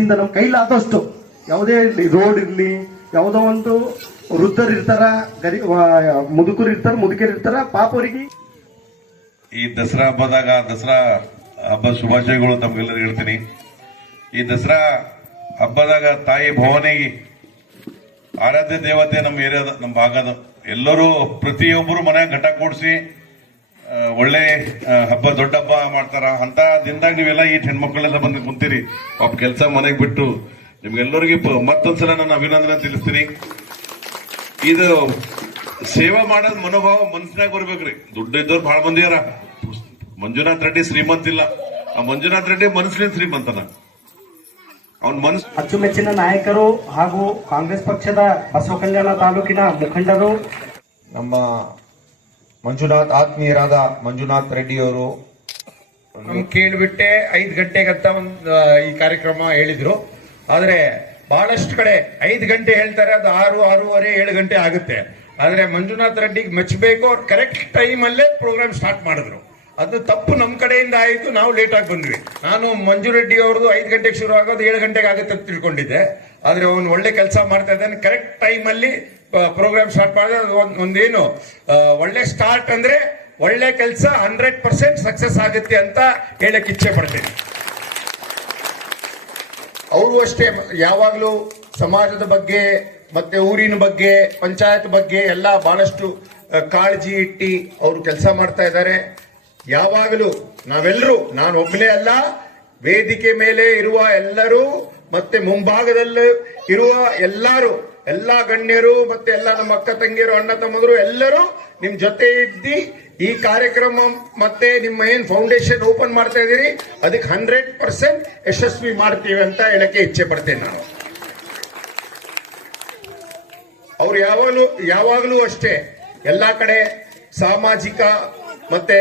ಇಂದ ನಮ್ಮ ಕೈಲಾದಷ್ಟು. ಯಾವುದೇ ರೋಡ್ ಇರ್ಲಿ, ಯಾವುದೋ ಒಂದು ವೃದ್ಧರು ಇರ್ತಾರ, ಗರಿ ಮುದುಕರು ಇರ್ತಾರ ಮುದುಕರು ಇರ್ತಾರ ಪಾಪವರಿಗೆ ಈ ದಸರಾ ಹಬ್ಬದಾಗ, ದಸರಾ ಹಬ್ಬ ಶುಭಾಶಯಗಳು ತಮ್ಗೆಲ್ಲರಿಗೂ ಹೇಳ್ತೀನಿ. ಈ ದಸರಾ ಹಬ್ಬದಾಗ ತಾಯಿ ಭವಾನಿಗೆ ಆರಾಧ್ಯ ದೇವತೆ ನಮ್ಮ ಏರಿಯಾದ, ನಮ್ಮ ಭಾಗದ ಎಲ್ಲರೂ ಪ್ರತಿಯೊಬ್ಬರು ಮನೆ ಘಟ ಕೂಡಿಸಿ ಒಳ್ಳೆ ಹಬ್ಬ ದೊಡ್ಡ ಹಬ್ಬ ಮಾಡ್ತಾರ ಅಂತ ದಿನದಾಗ ನೀವೆಲ್ಲ ಈ ಹೆಣ್ಮಕ್ಳೆಲ್ಲ ಬಂದು ಕುಂತೀರಿ. ಪಾಪ ಕೆಲಸ ಮನೆಗೆ ಬಿಟ್ಟು ನಿಮ್ಗೆಲ್ಲರಿಗೂ ಮತ್ತೊಂದ್ಸಲ ನಾನು ಅಭಿನಂದನೆ ತಿಳಿಸ್ತೀನಿ. ಇದು ಸೇವಾ ಮಾಡೋದ್ ಮನೋಭಾವ ಮನ್ಸಿನಾಗ ಬರ್ಬೇಕ್ರಿ. ದುಡ್ಡು ಇದ್ದವ್ರು ಬಹಳ ಮಂದಿ ಅರ. ಮಂಜುನಾಥ್ ರೆಡ್ಡಿ ಶ್ರೀಮಂತ ಇಲ್ಲ. ಆ ಮಂಜುನಾಥ್ ರೆಡ್ಡಿ ಮನಸ್ಸಿನ ಶ್ರೀಮಂತನ. ಅವನ್ ಮನಸ್ಸು ಅಚ್ಚುಮೆಚ್ಚಿನ ನಾಯಕರು ಹಾಗೂ ಕಾಂಗ್ರೆಸ್ ಪಕ್ಷದ ಬಸವ ಕಲ್ಯಾಣ ತಾಲೂಕಿನ ಮುಖಂಡರು. ನಮ್ಮ ಮಂಜುನಾಥ್ ಆತ್ಮೀಯರಾದ ಮಂಜುನಾಥ್ ರೆಡ್ಡಿಯವರು ಕೇಳಿಬಿಟ್ಟೆ ಐದು ಗಂಟೆಗಂತ ಒಂದು ಈ ಕಾರ್ಯಕ್ರಮ ಹೇಳಿದ್ರು. ಆದರೆ ಬಹಳಷ್ಟು ಕಡೆ ಐದು ಗಂಟೆ ಹೇಳ್ತಾರೆ, ಅದು ಆರು, ಆರೂವರೆ, ಏಳು ಗಂಟೆ ಆಗುತ್ತೆ. ಆದರೆ ಮಂಜುನಾಥ್ ರೆಡ್ಡಿಗೆ ಮೆಚ್ಚಬೇಕು ಅವ್ರು ಕರೆಕ್ಟ್ ಟೈಮ್ ಅಲ್ಲೇ ಪ್ರೋಗ್ರಾಮ್ ಸ್ಟಾರ್ಟ್ ಮಾಡಿದ್ರು. ಅದು ತಪ್ಪು ನಮ್ಮ ಕಡೆಯಿಂದ ಆಯಿತು, ನಾವು ಲೇಟಾಗಿ ಬಂದ್ವಿ. ನಾನು ಮಂಜು ರೆಡ್ಡಿ ಅವ್ರದ್ದು ಐದು ಗಂಟೆಗೆ ಶುರು ಆಗೋದು ಏಳು ಗಂಟೆಗೆ ಆಗುತ್ತೆ ಅಂತ ತಿಳ್ಕೊಂಡಿದ್ದೆ. ಆದರೆ ಅವನು ಒಳ್ಳೆ ಕೆಲಸ ಮಾಡ್ತಾ ಇದ್ದಾನೆ ಕರೆಕ್ಟ್ ಟೈಮ್ ಅಲ್ಲಿ ಪ್ರೋಗ್ರಾಮ್ ಸ್ಟಾರ್ಟ್ ಮಾಡಿದ್ರೆ ಒಂದೇನು ಒಳ್ಳೆ ಸ್ಟಾರ್ಟ್ ಅಂದ್ರೆ ಒಳ್ಳೆ ಕೆಲಸ ಹಂಡ್ರೆಡ್ ಪರ್ಸೆಂಟ್ ಸಕ್ಸಸ್ ಆಗುತ್ತೆ ಅಂತ ಹೇಳಕ್ ಇಚ್ಛೆ ಪಡ್ತೇನೆ. ಅವರು ಅಷ್ಟೇ, ಯಾವಾಗಲೂ ಸಮಾಜದ ಬಗ್ಗೆ, ಮತ್ತೆ ಊರಿನ ಬಗ್ಗೆ, ಪಂಚಾಯತ್ ಬಗ್ಗೆ ಎಲ್ಲ ಬಹಳಷ್ಟು ಕಾಳಜಿ ಇಟ್ಟು ಅವರು ಕೆಲಸ ಮಾಡ್ತಾ ಇದ್ದಾರೆ. ಯಾವಾಗಲೂ ನಾವೆಲ್ಲರೂ ನಾನು ಒಬ್ಬನೇ ಅಲ್ಲ, ವೇದಿಕೆ ಮೇಲೆ ಇರುವ ಎಲ್ಲರೂ, ಮತ್ತೆ ಮುಂಭಾಗದಲ್ಲಿ ಇರುವ ಎಲ್ಲರೂ ಎಲ್ಲಾ ಗಣ್ಯರು ಮತ್ತೆ ಎಲ್ಲ ನಮ್ಮ ಅಕ್ಕ ತಂಗಿಯರು, ಅಣ್ಣ ತಮ್ಮದರು ಎಲ್ಲರೂ ನಿಮ್ ಜೊತೆ ಇದ್ದಿ ಈ ಕಾರ್ಯಕ್ರಮ ಮತ್ತೆ ನಿಮ್ಮ ಏನ್ ಫೌಂಡೇಶನ್ ಓಪನ್ ಮಾಡ್ತಾ ಇದೀರಿ ಅದಕ್ಕೆ ಹಂಡ್ರೆಡ್ ಪರ್ಸೆಂಟ್ ಯಶಸ್ವಿ ಮಾಡ್ತೀವಿ ಅಂತ ಹೇಳಕ್ಕೆ ಇಚ್ಛೆ ಪಡ್ತೇನೆ ನಾನು. ಅವ್ರು ಯಾವಾಗಲೂ ಯಾವಾಗಲೂ ಅಷ್ಟೇ, ಎಲ್ಲಾ ಕಡೆ ಸಾಮಾಜಿಕ ಮತ್ತೆ